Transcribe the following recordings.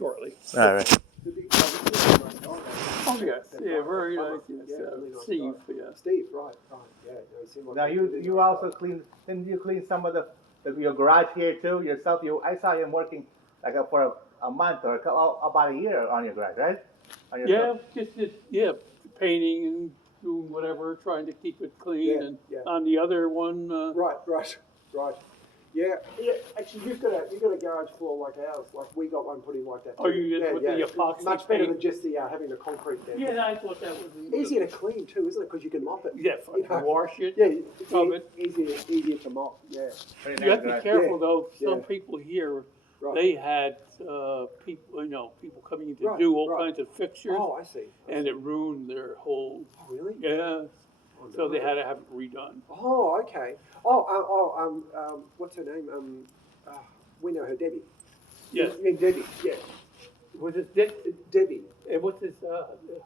shortly. All right. Oh, yes, yeah, very nice, yes, Steve, yeah. Steve, right, yeah. No, he seemed like Now a really you nice also guy. clean. Didn't you clean some of your garage here too yourself? I saw him working like for a month or about a year on your garage, right? On your Yeah, just painting and doing whatever, trying to keep it clean, Yeah, and yeah. on the other one, Right. Yeah. Actually, you've got a garage floor like ours. Like we got one put in like that. Oh, you did with the epoxy Much better paint? than just the having the concrete there. yeah, I thought that was Easier to clean too, isn't it? Because you can mop it. Yeah, You know? wash it, Yeah, it's rub it. easier to mop. Yeah. Very You nice have to be garage. careful Yeah, though, some yeah. people here, Right. they had, people coming in to Right, do all right. kinds of fixtures, Oh, I see. and it ruined their whole, Oh, really? yeah, Oh, so they no. had to have it redone. Oh, okay. What's her name? We know her, Debbie. Yes. Yeah, Debbie. Yeah, Was it Debbie. what's his,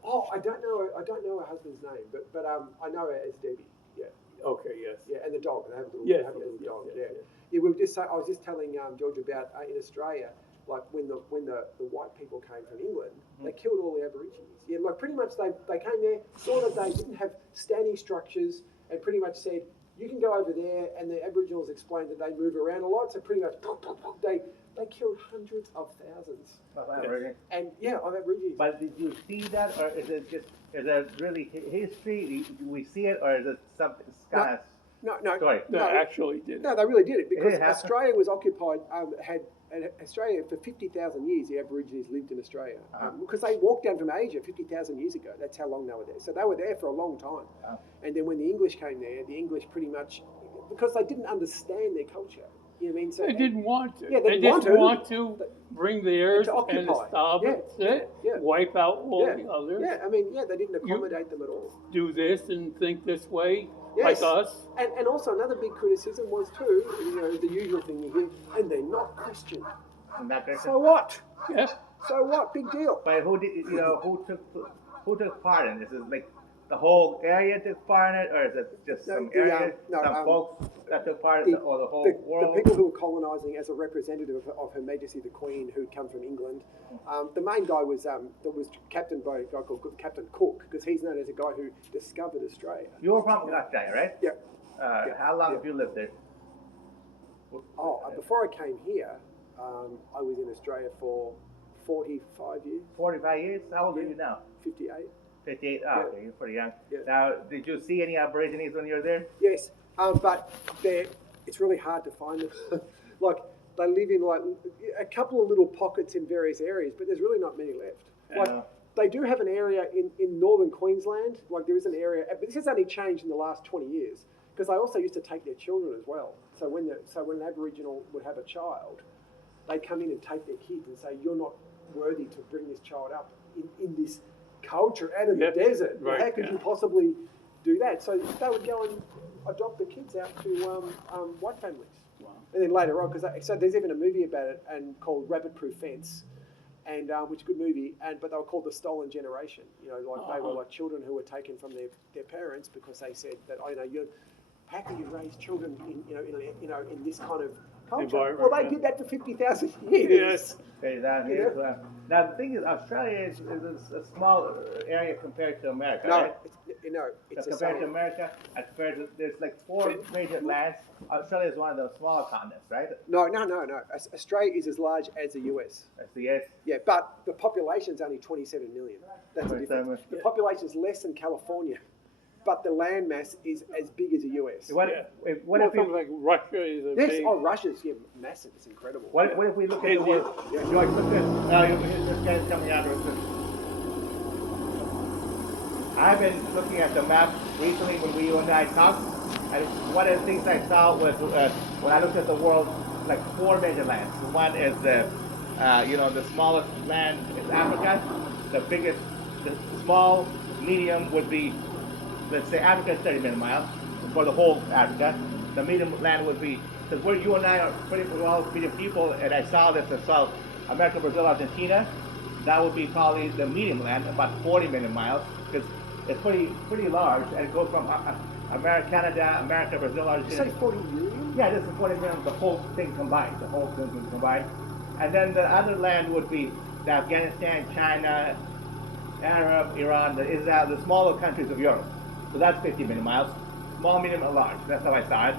Oh, I don't know her husband's name, but I know her as Debbie. Yeah, okay, yes. yeah, and the dog. They have a little, Yes, they have a little yes, dog. yes, Yeah, yes. yeah. I was just telling George about in Australia, like when the white people came from England, they killed all the Aborigines. Yeah, like pretty much they came there, saw that they didn't have standing structures, and pretty much said, you can go over there, and the Aboriginals explained that they move around a lot, so pretty much they killed hundreds of thousands. And yeah, of Aborigines. But did you see that, or is it really history? Do we see it, or is it something kind of No, story? No, actually did. No, they really did it because It happened. Australia was occupied. Australia for 50,000 years. The Aborigines lived in Australia because they walked down from Asia 50,000 years ago. That's how long they were there. So they were there for a long time. Wow. And then when the English came there, the English pretty much because they didn't understand their culture. You know what I mean? So They didn't want to. Yeah, they They didn't just want to. want to bring theirs To and occupy. stop Yeah. it, that's it, Yeah. wipe out all Yeah. the others, Yeah, I mean, they didn't accommodate them at all. do this and think this way, Yes. like us. And also another big criticism was too, the usual thing you hear, and they're not Christian. Not Christian? So what? Yeah. So what? Big deal. But who took part in this? Is it like the whole area took part in it, or is it just some area, some folks that took part, or the whole world? The people who were colonising as a representative of Her Majesty the Queen, who'd come from England. The main guy was captained by a guy called Captain Cook, because he's known as a guy who discovered Australia. You were from Australia, right? Yeah. How long have you lived there? Before I came here, I was in Australia for 45 years. 45 years? How old are you now? 58. 58? Oh, Yeah. okay, you're pretty young. Yeah. Now, did you see any Aborigines when you were there? Yes, but it's really hard to find them. Like they live in like a couple of little pockets in various areas, but there's really not many left. Like they do have an area in northern Queensland. Like there is an area, but this has only changed in the last 20 years because they also used to take their children as well. So when an Aboriginal would have a child, they'd come in and take their kids and say, "You're not worthy to bring this child up in this culture out in the desert. Right, How could you possibly do that?" So they would go and adopt the kids out to white families. Wow. And then later on, so there's even a movie about it and called Rabbit Proof Fence, and which is a good movie. But they were called the Stolen Generation. They were like children who were taken from their parents because they said that how can you raise children in this kind of culture? Well, they did that for 50,000 years. Yes. Okay, down here. Now, the thing is, Australia is a small area compared to America, right? It's compared to America, and compared to, there's like 4 major lands. Australia is one of the smaller continents, right? No. Australia is as large as the US. That's the yes. Yeah, but the population is only 27 million. That's the difference. The population is less than California, but the land mass is as big as the US. What if Something like Russia is a big... Russia's massive. It's incredible. What if we look at the world? George, look at this guy's coming out of it. I've been looking at the map recently when you and I talked, and one of the things I saw was when I looked at the world, like 4 major lands. One is the smallest land is Africa. The biggest, the small, medium would be, let's say Africa is 30 million miles for the whole Africa. The medium land would be, because you and I are pretty well medium people, and I saw this in South America, Brazil, Argentina. That would be probably the medium land, about 40 million miles, because it's pretty large, and it goes from America, Canada, America, Brazil, Argentina. You say 40 million? Yeah, this is 40 million, the whole thing combined, And then the other land would be the Afghanistan, China, Arab, Iran, the Israel, the smaller countries of Europe. So that's 50 million miles. Small, medium, and large. That's how I saw it.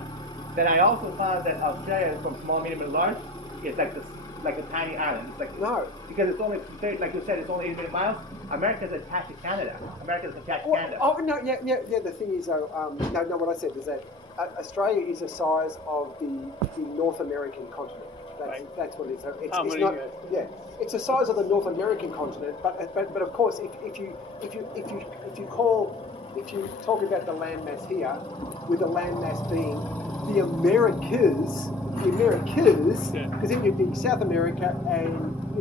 Then I also found that Australia, from small, medium, and large, is like a tiny island. It's like No. because it's only, like you said, it's only 80 million miles. America's attached to Canada. America's attached to Canada. Oh no, yeah. The thing is, though, no. What I said is that Australia is the size of the North American continent. That's what it is. So it's not. Yeah, it's the size of the North American continent. But of course, if you talk about the landmass here, with the landmass being the Americas, because then you'd be South America and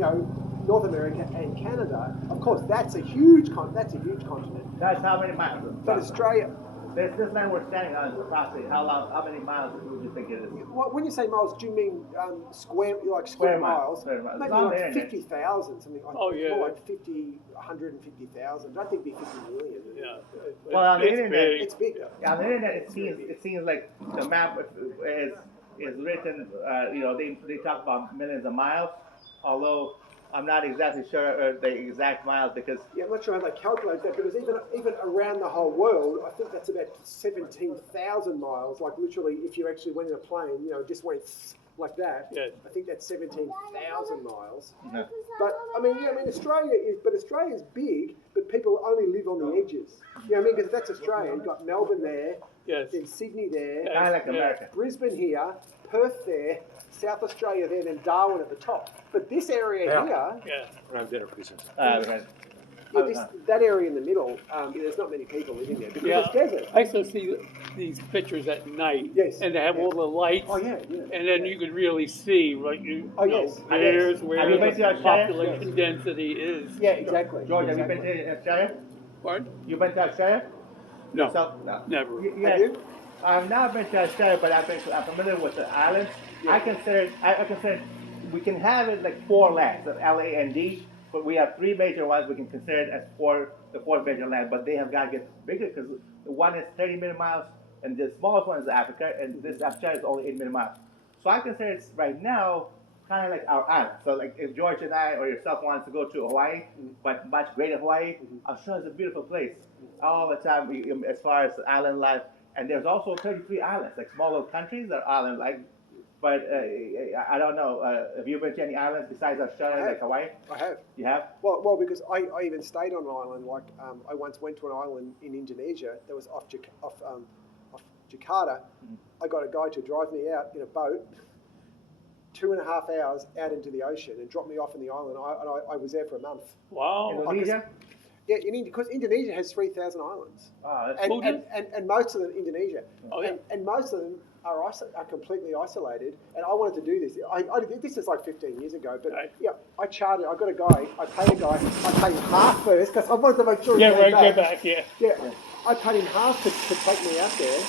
North America and Canada. Of course, that's a huge continent. That's how many miles? But Australia. This land we're standing on is approximately how many miles would you think it is? When you say miles, do you mean square miles? Square miles. Maybe like 50,000, something like that. Oh, yeah. More like 150,000. I think it'd be 50 million. Yeah. Well, on the internet, It's big. on the internet, it seems like the map is written. They talk about millions of miles, although I'm not exactly sure the exact miles because I'm not sure how they calculate that, because even around the whole world, I think that's about 17,000 miles. Like literally, if you actually went in a plane, just went like that. Yeah. I think that's 17,000 miles. Mhm. But Australia's big, but people only live on the edges. You know what I mean? Because that's Australia. You've got Melbourne there, Yes. then Sydney there, kind of like America. Brisbane here, Perth there, South Australia there, then Darwin at the top. But this area here, Yeah. that area in the middle, there's not many people living there because Yeah. it's desert. I still see these pictures at night. Yes. And they have all the lights. Oh yeah. And then you could really see, like, yes. here's Have where you been to the Australia? population density is. Yeah, exactly. George, have you Exactly. been to Australia? Pardon? You been to Australia? No, Yourself? No. never. Have you? I've not been to Australia, but I'm familiar with the islands. Yeah. I consider we can have it like 4 lands, land, but we have 3 major ones. We can consider it as the 4 major land, but they have got to get bigger because the one is 30 million miles, and the smallest one is Africa, and this Australia is only 8 million miles. So I consider it right now kind of like our island. So like if George and I or yourself wants to go to Hawaii, but much greater Hawaii, Australia is a beautiful place. All the time, as far as island life, and there's also 33 islands, like smaller countries that are island-like. But I don't know. Have you been to any islands besides Australia, like Hawaii? I have. You have? Well, because I even stayed on an island. Like I once went to an island in Indonesia that was off Jakarta. I got a guy to drive me out in a boat, 2.5 hours out into the ocean, and drop me off in the island. I was there for a month. Wow. Indonesia? Yeah, because Indonesia has 3,000 islands, Oh, that's and most of them Indonesia, Oh, yeah. and most of them are completely isolated. And I wanted to do this. This is like 15 years ago, but Right. yeah, I chartered. I got a guy. I paid a guy. I paid him half first because I wanted to make sure. Yeah, he right, came get back, yeah. Yeah, I paid him half to take me out there,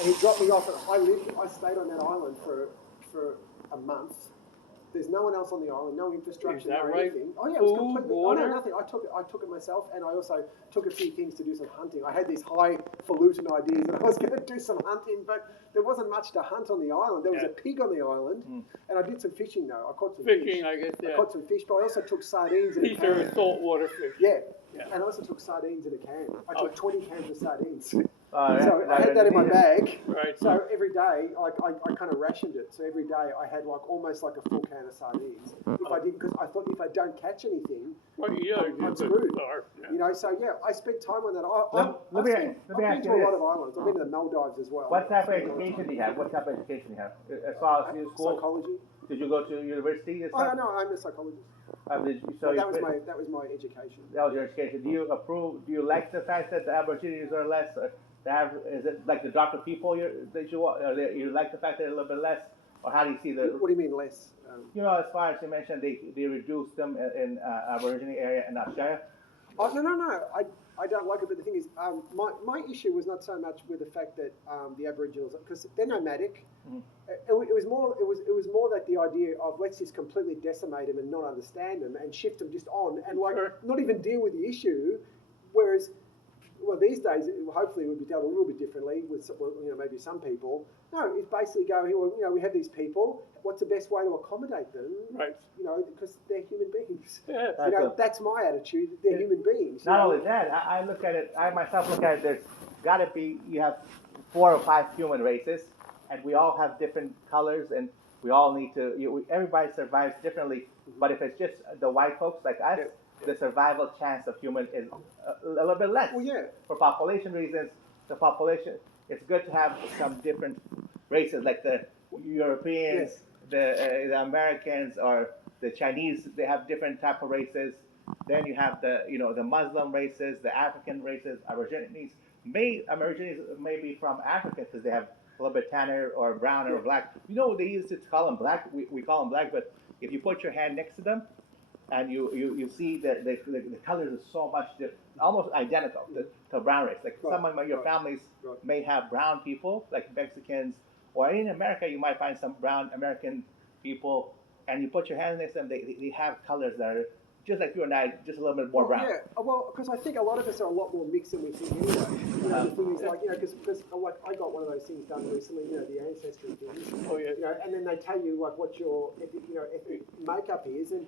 and he dropped me off. And I stayed on that island for a month. There's no one else on the island, no infrastructure, Is that no right? anything. Oh yeah, it was Food, completely. water? Oh no, nothing. I took it myself, and I also took a few things to do some hunting. I had these highfalutin ideas that I was going to do some hunting, but there wasn't much to hunt on the island. There was a pig on the island, and I did some fishing though. I caught some Fishing, fish. I guess, I yeah. caught some fish, but I also took sardines in a These are can. saltwater fish. Yeah. Yeah. And I also took sardines in a can. I took 20 cans of sardines. yeah. So I had that in my bag. Right. So every day, like I kind of rationed it. So every day I had like almost like a full can of sardines. If I did, because I thought if I don't catch anything, Well, yeah, I'm you screwed. could starve, yeah. you know. So yeah, I spent time on that. Let me I've been ask to you a this. lot of islands. I've been to the Maldives as well. What type of education do you have? What type of education do you have? As far as your school? Psychology. Did you go to university? Oh no, I'm a psychologist. So That was my education. That was your education. Do you approve? Do you like the fact that the Aborigines are less? Is it like the darker people you like the fact that they're a little bit less, or how do you see the? What do you mean less? As far as you mentioned, they reduced them in Aborigine area in Australia. Oh no! I don't like it, but the thing is, my issue was not so much with the fact that the Aboriginals, because they're nomadic. It was more that the idea of let's just completely decimate them and not understand them and shift them just on and not even deal with the issue. Whereas, well, these days hopefully it would be dealt a little bit differently with maybe some people. No, it's basically go here. We have these people. what's the best way to accommodate them? Right. You know, because they're human beings. Yeah. You know, Absolutely. that's my attitude. They're human beings. Not you know? only that, I look at it, I myself look at it, there's got to be, you have 4 or 5 human races, and we all have different colors, and we all need to, everybody survives differently. But if it's just the white folks like us, the survival chance of human is a little bit less. Well, yeah. For population reasons, the population, it's good to have some different races, like the Europeans, the Americans, or the Chinese. They have different type of races. Then you have the the Muslim races, the African races, Aborigines. Aborigines may be from Africa because they have a little bit tanner or brown or black. They used to call them black. We call them black, but if you put your hand next to them, and you see that the colors are so much almost identical to brown race. Like some of your families may have brown people, like Mexicans, or in America you might find some brown American people, and you put your hand next to them, they have colors that are just like you and I, just a little bit more brown. Yeah, well, because I think a lot of us are a lot more mixed than we think anyway. The thing is, like, because like I got one of those things done recently, the ancestry things. Oh, yeah. And then they tell you like what your ethnic makeup is, and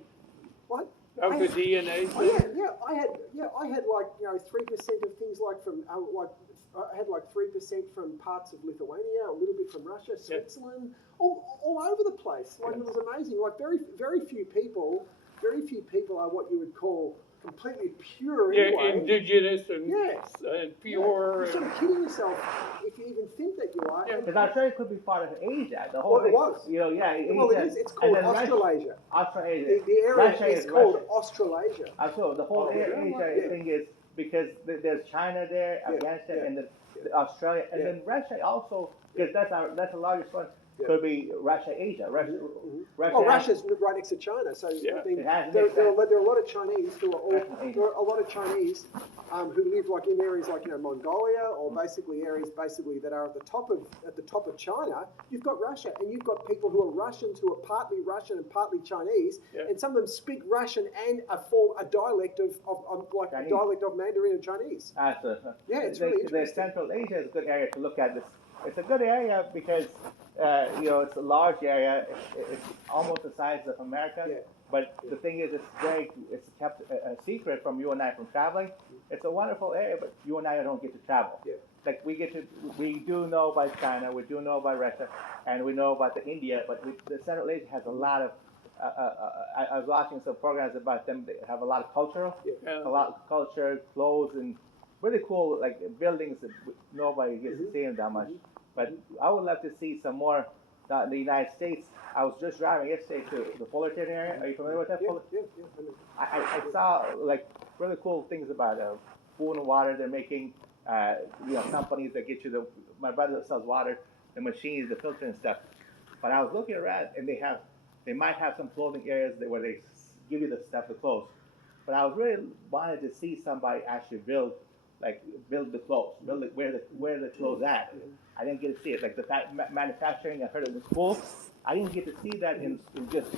what? Of the DNA. Oh, I had like 3% of things like from I had like 3% from parts of Lithuania, a little bit from Russia, Switzerland, all over the place. Like it was amazing. Like very few people are what you would call completely pure anyway. Indigenous and and pure. You're sort of kidding yourself if you even think that you are. Yeah. Because Australia could be part of Asia. The whole thing. It was. Asia. Well, it is. It's called Australasia. Australasia. The area Russia is called Russia. Australasia. Absolutely. The whole Asia thing is because there's China there, Afghanistan, and then Australia, and then Russia also, because that's the largest one. Could be Russia, Asia. Russia. Well, Russia's right next to China, so I mean, there are a lot of Chinese who who live like in areas like Mongolia or basically areas that are at the top of China. You've got Russia, and you've got people who are Russians who are partly Russian and partly Chinese, and some of them speak Russian and a dialect of Chinese. a dialect of Mandarin and Chinese. Absolutely. Yeah, it's really interesting. Central Asia is a good area to look at. It's a good area because it's a large area. It's almost the size of America. Yeah. But the thing is, it's kept a secret from you and I from traveling. It's a wonderful area, but you and I don't get to travel. Yeah. Like we do know about China, we do know about Russia, and we know about the India. But the Central Asia has a lot of. I was watching some programs about them. They have a lot of cultural, a lot of culture, clothes, and really cool like buildings that nobody gets to see them that much. But I would love to see some more. The United States. I was just driving yesterday to the Fullerton area. Are you familiar with that? Yeah. I saw like really cool things about food and water. They're making companies that get you my brother sells water, the machines, the filter and stuff. But I was looking around and they might have some clothing areas where they give you the stuff, the clothes. But I was really wanted to see somebody actually build the clothes, where the clothes at. I didn't get to see it. Like the manufacturing, I heard it was cool. I didn't get to see that in just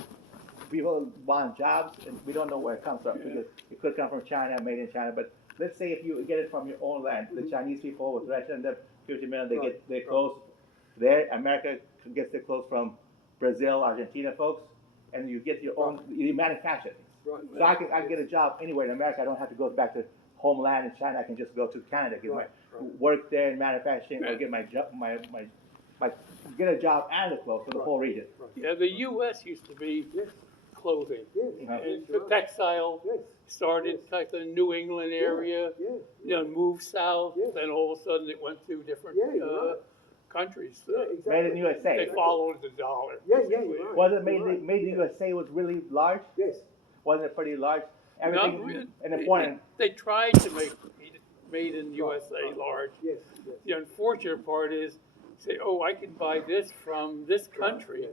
people want jobs, and we don't know where it comes from because it could come from China, made in China. But let's say if you get it from your own land, the Chinese people with Russia and the 50 million, they get their clothes there. America gets their clothes from Brazil, Argentina folks, and you get your own. You manufacture things. Right. So I can get a job anywhere in America. I don't have to go back to homeland in China. I can just go to Canada, get my work there in manufacturing, or get my job, get a job and the clothes for the whole region. Yeah, the U.S. used to be clothing. And the textile started like the New England area, moved south, then all of a sudden it went to different countries. Exactly. Made in USA. They followed the dollar. Yeah, you're right. Was it made in USA was really large? Yes. Wasn't it pretty large? Everything Not really. and important. They tried to make made in USA large. Yes. The unfortunate part is, say, oh, I can buy this from this country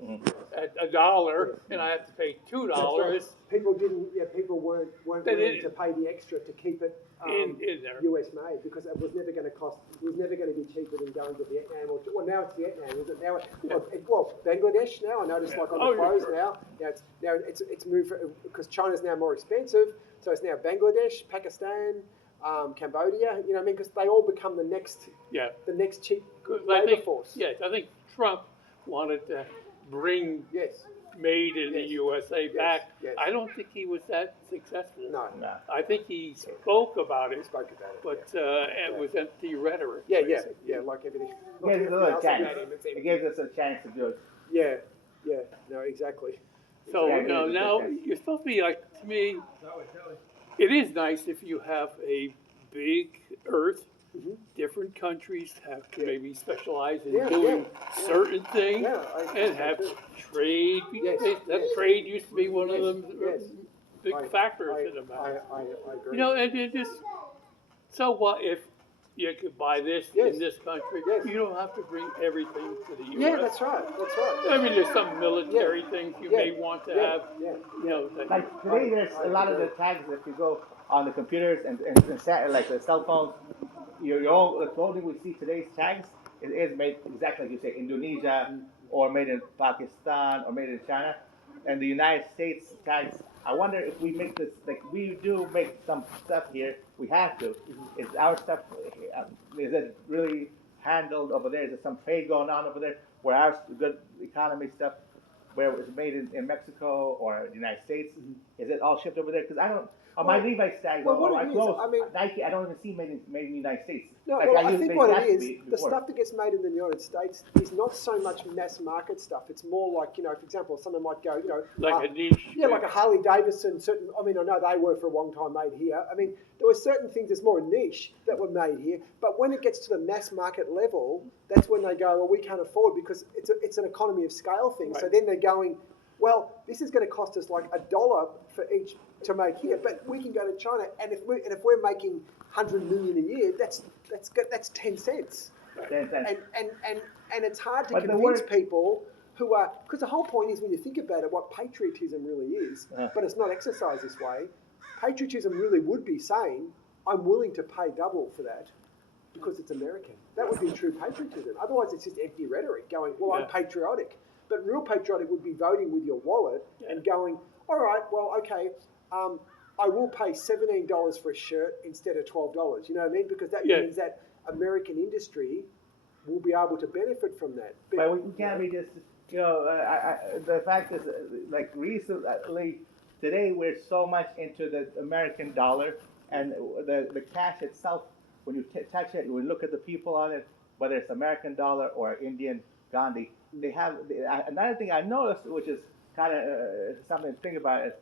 at $1, and I have to pay $2. People weren't willing to pay the extra to keep it In there. US made because it was never going to cost. It was never going to be cheaper than going to Vietnam well now it's Vietnam, is it now? Well, Bangladesh now. I noticed like on the clothes now. It's moved because China's now more expensive, so it's now Bangladesh, Pakistan, Cambodia. You know what I mean? Because they all become the next cheap labor force. Yes, I think Trump wanted to bring Yes. made in the Yes. USA Yes. back. Yes. I don't think he was that successful. No. No. I think he spoke about He it, spoke about it. but it was empty rhetoric. Yeah, basically. like everything. It gives us a little chance. It's It empty. gives us a chance to do it. Yeah, no, exactly. So Yeah, you know, it is a now good test. you're supposed to be like, to me, it is nice if you have a big Earth. Mhm. Different countries have to Yeah. maybe specialize in Yeah, doing yeah. certain things Yeah, I and think have so too. trade. Yes, That yes. trade used to be one of Yes, the yes. big factors I, in the matter. I agree. You know, and it just, so what if you could buy this Yes. in this country? Yes. You don't have to bring everything to the U.S. Yeah, that's right. I mean, there's some military Yeah. things you Yeah. may want to Yeah. have, Yeah. you know, that Like today, there's a lot of the tags that you go on the computers and like the cell phones. The clothing we see today's tags is made exactly like you say, Indonesia, or made in Pakistan, or made in China, and the United States tags. I wonder if we make this, like we do make some stuff here. We have to. Is our stuff? Is it really handled over there? Is there some trade going on over there where our good economy stuff, where it was made in Mexico or the United States, is it all shipped over there? Because I don't. On my Well- Levi's tags, well, or what my it is, clothes, I mean- Nike, I don't even see made in the United States. No, Like, well, I used- think they what it used to is, be the before. stuff that gets made in the United States is not so much mass market stuff. It's more like, you know, for example, someone might go, you know, like a niche. yeah, like a Harley Davidson. Certain, I mean, I know they were for a long time made here. I mean, there were certain things that's more a niche that were made here. But when it gets to the mass market level, that's when they go, well, we can't afford because it's an economy of scale thing. So Right. then they're going, well, this is going to cost us like $1 for each to make here, but we can go to China, and if we're making 100 million a year, that's 10 cents. Then- then- And it's hard to But the convince word- people who are, because the whole point is when you think about it, what patriotism really is, Yeah. but it's not exercised this way. Patriotism really would be saying, I'm willing to pay double for that because it's American. That would be true patriotism. Otherwise, it's just empty rhetoric going, well, I'm Yeah. patriotic. But real patriotic would be voting with your wallet and going, all right, well, okay, I will pay $17 for a shirt instead of $12. You know what I mean? Because that Yeah. means that American industry will be able to benefit from that. But we can't be just, you know, the fact is, like recently, today we're so much into the American dollar and the cash itself. When you touch it, when you look at the people on it, whether it's American dollar or Indian Gandhi, they have another thing I noticed, which is kind of something to think about, is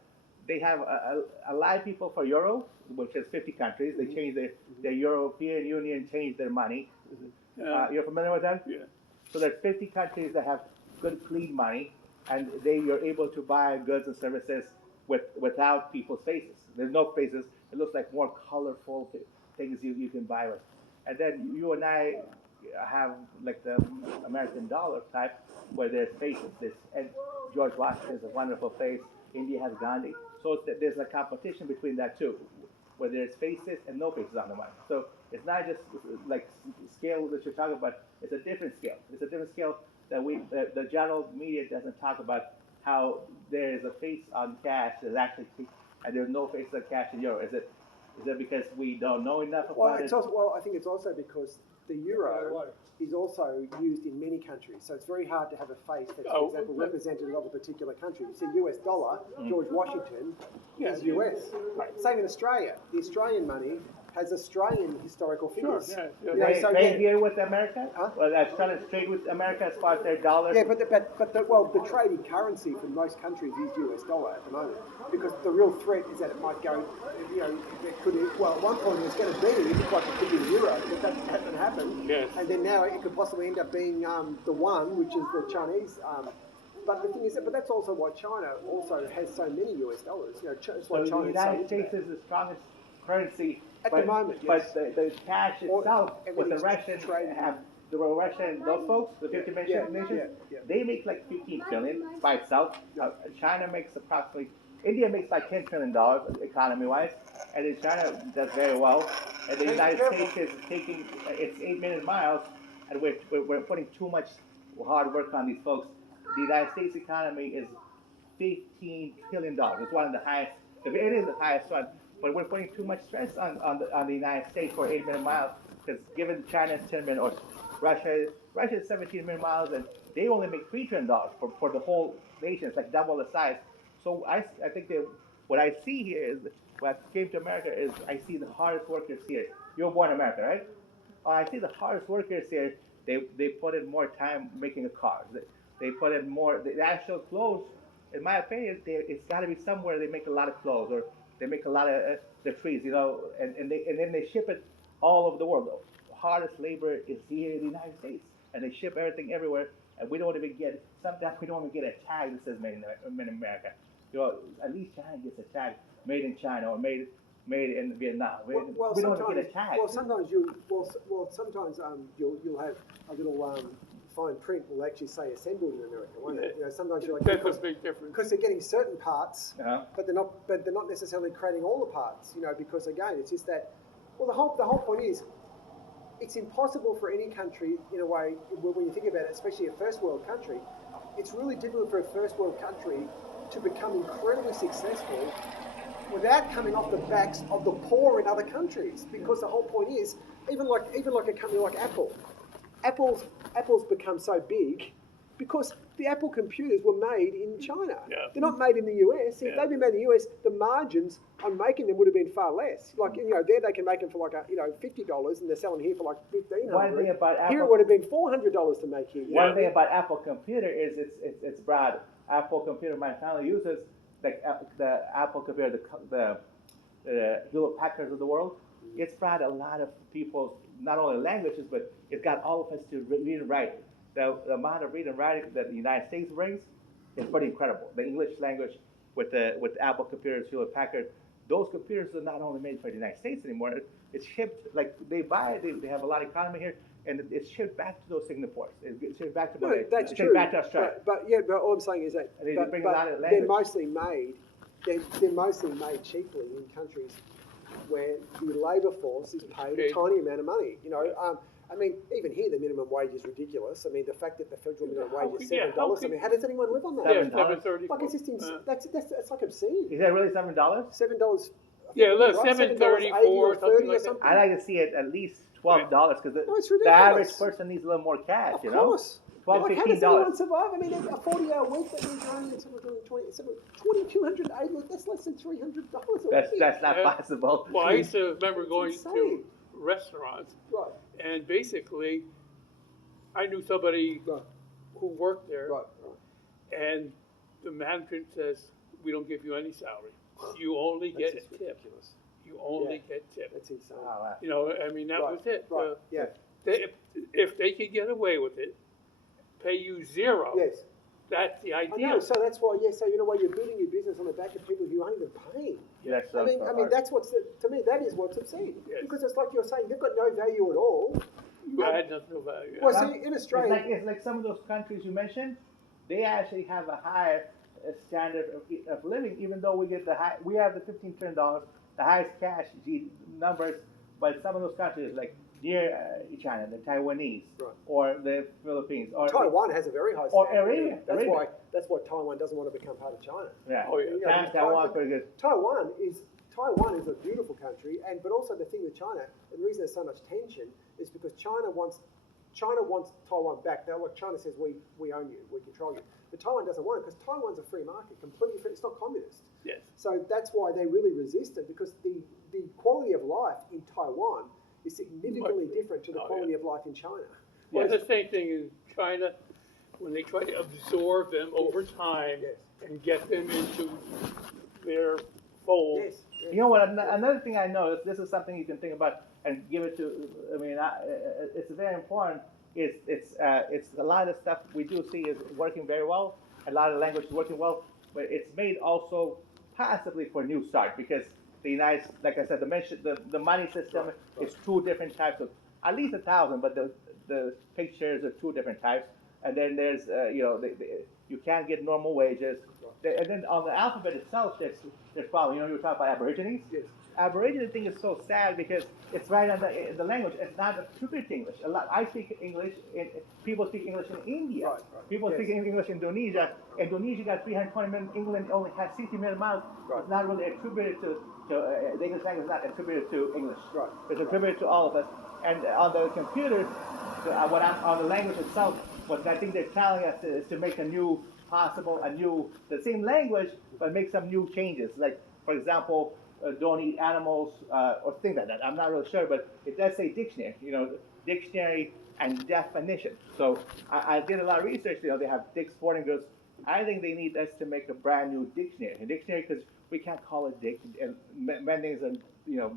they have a lot of people for euro, which is 50 countries. They changed their European Union changed their money. You're familiar with that? Yeah. So there's 50 countries that have good, clean money, and you're able to buy goods and services without people's faces. There's no faces. It looks like more colorful things you can buy with. And then you and I have like the American dollar type, where there's faces. And George Washington is a wonderful face. India has Gandhi. So there's a competition between that too, where there's faces and no faces on the money. So it's not just like scale that you're talking about. It's a different scale. It's a different scale that the general media doesn't talk about, how there is a face on cash that's actually, and there's no face on cash in euro. Is it because we don't know enough about Well, it? it's also, well, I think it's also because the euro is also used in many countries. So it's very hard to have a face that's, for example, representative of a particular country. You see US dollar, George Washington is US. Same in Australia. The Australian money has Australian historical figures. yeah, You know, so Trade yeah. here with America? Huh? Well, that's trying to trade with America as far as their dollars. Yeah, but the trading currency for most countries is US dollar at the moment, because the real threat is that it might go, you know, it could, well, at one point it was going to be, it looked like it could be the euro, but that hasn't happened. Yes. And then now it could possibly end up being the one, which is the Chinese. But the thing is, but that's also why China also has so many US dollars. You know, that's why So the China is so United into States that. is the strongest currency. At the moment, yes. But the cash Or itself, with the everything's Russians trading. have the Russian, those folks, the 50 Yeah, nations, yeah. they make like 15 trillion by itself. China makes approximately, India makes like $10 trillion economy-wise, and then China does very well. And the United States is taking its 8 million miles, and we're putting too much hard work on these folks. The United States economy is $15 trillion. It's one of the highest. It is the highest one, but we're putting too much stress on the United States for 8 million miles, because given China's 10 million, or Russia is 17 million miles, and they only make $3 for the whole nation. It's like double the size. So I think that what I see here is, when I came to America, is I see the hardest workers here. You were born in America, right? I see the hardest workers here. They put in more time making a car. They put in more. The actual clothes, in my opinion, it's got to be somewhere they make a lot of clothes, or they make a lot of the trees, you know, and then they ship it all over the world. The hardest labor is here in the United States, and they ship everything everywhere, and we don't even get. Sometimes we don't even get a tag that says made in America. You know, at least China gets a tag, made in China or made in Vietnam. We don't even get a tag. Well, sometimes sometimes you'll have a little fine print will actually say assembled in America, won't it? You know, sometimes you're like, That's a big difference. because they're getting certain parts, Uh-huh. but they're not necessarily creating all the parts. You know, because again, it's just that. Well, the whole point is, it's impossible for any country, in a way, when you think about it, especially a first world country, it's really difficult for a first world country to become incredibly successful without coming off the backs of the poor in other countries. Because the whole point is, even like a company like Apple, Apple's become so big because the Apple computers were made in China. Yeah. They're not made in the US. If they'd been made in the US, the margins on making them would have been far less. Like, you know, there they can make them for like $50, and they're selling here for like $1,500. One thing about Apple, Here it would have been $400 to make here. One thing about Apple computer is it's broad. Apple computer, my family uses like the Apple computer, the Hewlett Packards of the world. It's brought a lot of people's, not only languages, but it's got all of us to read and write. The amount of reading and writing that the United States brings is pretty incredible. The English language with Apple computers, Hewlett Packard, those computers are not only made for the United States anymore. It's shipped, like they buy it, they have a lot of economy here, and it's shipped back to those Singapores. It's shipped back to Malaysia. That's it's true. shipped back to Australia. But all I'm saying is that They but bring a lot of they're language. mostly made. They're mostly made cheaply in countries where the labour force is paid a tiny amount of money. You know, I mean, even here the minimum wage is ridiculous. I mean, the fact that the federal minimum wage is $7. I mean, how does anyone live on that? $7. Like it's just that's like obscene. Is that really $7? $7. Yeah, look, right? $7.34, something like that. I like to see it at least $12 because it's the ridiculous. average person needs a little more cash. Of you know, course. $12, Like, how does anyone $15. survive? I mean, a 40-hour week that means you're only doing 2,280. That's less than $300 a week. That's not Yeah. possible. Well, I used to remember going insane. to restaurants, Right. and basically, I knew somebody Right. who worked there, Right. and the management says, we don't give you any salary. You only get a That's just tip. ridiculous. You only get tip. That's insane. Oh, wow. You know, I mean, that Right, was it. right, yeah. If they could get away with it, pay you zero, Yes. that's the I idea. know. So that's why. Yeah. So you know why you're building your business on the back of people who aren't even paying. That's I mean, that's what's to me. That is what's obscene. Yes. Because it's like you're saying they've got no value at all. You had nothing about it. Well, see, in Australia, It's like some of those countries you mentioned, they actually have a higher standard of living, even though we have the $15 trillion, the highest cash numbers, but some of those countries like near China, the Taiwanese, Right. or the Philippines, or Taiwan has a very high or standard. Arabia. That's why Taiwan doesn't want to become part of China. Yeah. Oh, yeah. You know, Taiwan's pretty good. Taiwan is a beautiful country, but also the thing with China, and the reason there's so much tension is because China wants Taiwan back. Now, look, China says we own you, we control you, but Taiwan doesn't want it because Taiwan's a free market, completely free. It's not communist. Yes. So that's why they really resist it, because the quality of life in Taiwan is significantly different to the quality of life in China. Well, it's the same thing in China, when they try to absorb them over time Yes. and get them into their fold. Yes. You know what? Another thing I noticed, this is something you can think about and give it to. I mean, it's very important. It's a lot of the stuff we do see is working very well. A lot of the language is working well, but it's made also possibly for New Start because the United, like I said, the money system is two different types of at least 1,000, but the pictures are two different types. And then there's you can't get normal wages. And then on the alphabet itself, there's problem. You were talking about Aborigines. Yes. Aborigine thing is so sad because it's right on the language. It's not attributed to English. I speak English. People speak English in India. Right. People speak English in Indonesia. Indonesia got 320 million. England only has 60 million miles. Right. It's not really attributed to the English language. Is not attributed to English. Right. It's attributed to all of us. And on the computer, on the language itself, What I think they're telling us is to make the same language, but make some new changes. Like, for example, don't eat animals or things like that. I'm not really sure, but it does say dictionary, dictionary and definition. So I did a lot of research. They have Dick's Sporting Goods. I think they need us to make a brand new dictionary. A dictionary because we can't call it Dick. And men's names and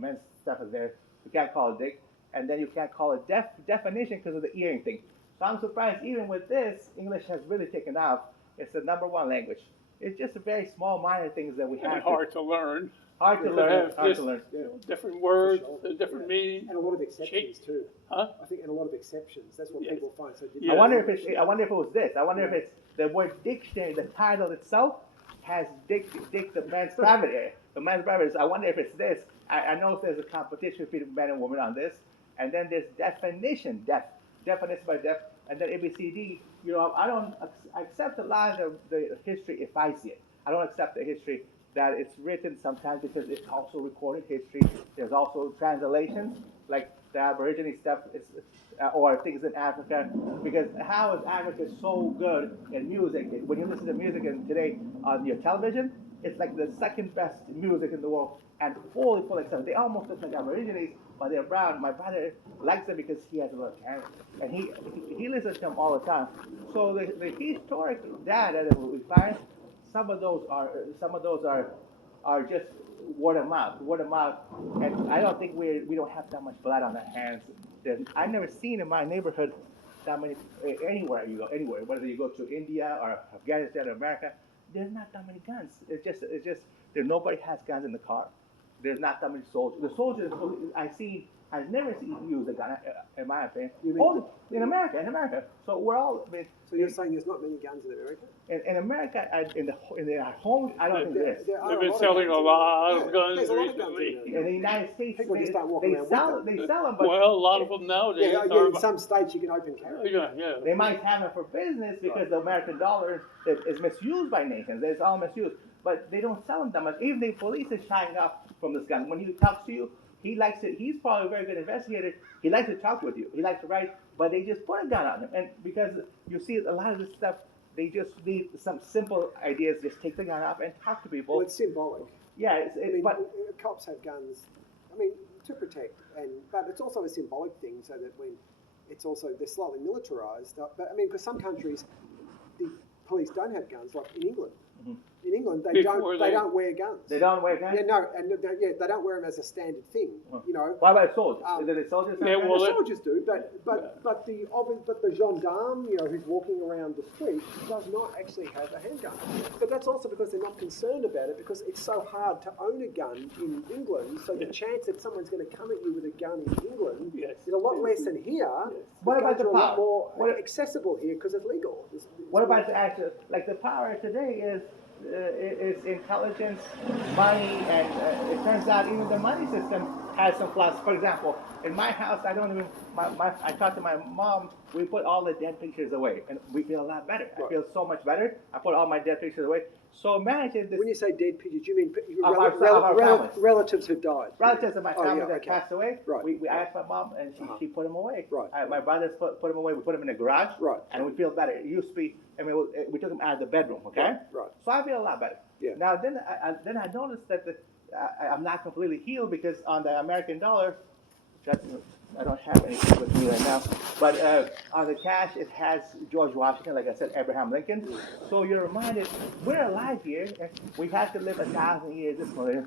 men's stuff is there. We can't call it Dick. And then you can't call it definition because of the earring thing. So I'm surprised even with this, English has really taken off. It's the #1 language. It's just very small, minor things that we have. And hard to learn. Hard to learn. Hard to learn. Different words, Sure. different meanings. And a lot of exceptions too. Huh? I think, and a lot of exceptions. That's what Yes. people find so difficult. Yeah. I wonder if it was this. I wonder if it's the word dictionary. The title itself has Dick the men's private area. The men's private. I wonder if it's this. I know there's a competition between men and women on this, and then there's definition by def, and then ABCD. I don't accept a lot of the history if I see it. I don't accept the history that it's written sometimes because it's also recorded history. There's also translations, like the Aborigine stuff, or things in Africa. Because how is Africa so good in music? When you listen to music today on your television, it's like the second best music in the world, and fully accepted. They almost look like Aborigines, but they're brown. My brother likes them because he has a lot of talent, and he listens to them all the time. So the historic data that we find, some of those are just word of mouth, and I don't think we don't have that much blood on our hands. I've never seen in my neighborhood that many anywhere, whether you go to India or Afghanistan or America, there's not that many guns. It's just nobody has guns in the car. There's not that many soldiers. The soldiers I've never seen use a gun, in my opinion. Only in America. So we're all. So you're saying there's not many guns in America? In America, in the home, I don't think there is. They've been selling a lot of guns There's a lot of guns recently. in In the United States, People just don't walk they around with sell them. them, but Well, a lot of them nowadays are. in some states you can open carry. Yeah. they might have it for business because the American dollar is misused by nations. It's all misused, but they don't sell them that much. Even the police is shying off from this gun. When he talks to you, he likes it. He's probably a very good investigator. He likes to talk with you. He likes to write, but they just put a gun on him. And because you see a lot of this stuff, they just need some simple ideas. Just take the gun off and talk to people. Well, it's symbolic. Yeah, but cops have guns. I mean, to protect, but it's also a symbolic thing, so that when it's also they're slightly militarized. But I mean, because some countries, the police don't have guns, like in England. Mhm. In England, they Before don't wear guns. they don't wear guns. Yeah, no, and they don't wear them as a standard thing. Why about soldiers? Um, Do the soldiers? have Yeah, guns? well, The soldiers do, but the gendarme, who's walking around the street, does not actually have a handgun. But that's also because they're not concerned about it, because it's so hard to own a gun in England. So the chance that someone's going to come at you with a gun in England is a lot less than here. What about Guns the are a lot power? more accessible here because it's legal. What about the actual, like the power today is intelligence, money, and it turns out even the money system has some flaws. For example, in my house, I don't even, I talked to my mom, we put all the dead pictures away, and we feel a lot better. I feel so much better. I put all my dead pictures away. So imagine this. When you say dead pictures, you mean Of our families. relatives who've died? Relatives of my family that okay. passed away, Right. we asked my mom, and she put them away. Right. My brothers put them away. We put them in the garage, Right. and we feel better. It used to be, I mean, we took them out of the bedroom, okay? Right. So I feel a lot better. Yeah. Now then I noticed that I'm not completely healed because on the American dollar, I don't have anything with me right now, but on the cash it has George Washington, like I said, Abraham Lincoln. So you're reminded we're alive here, and we have to live 1,000 years this morning.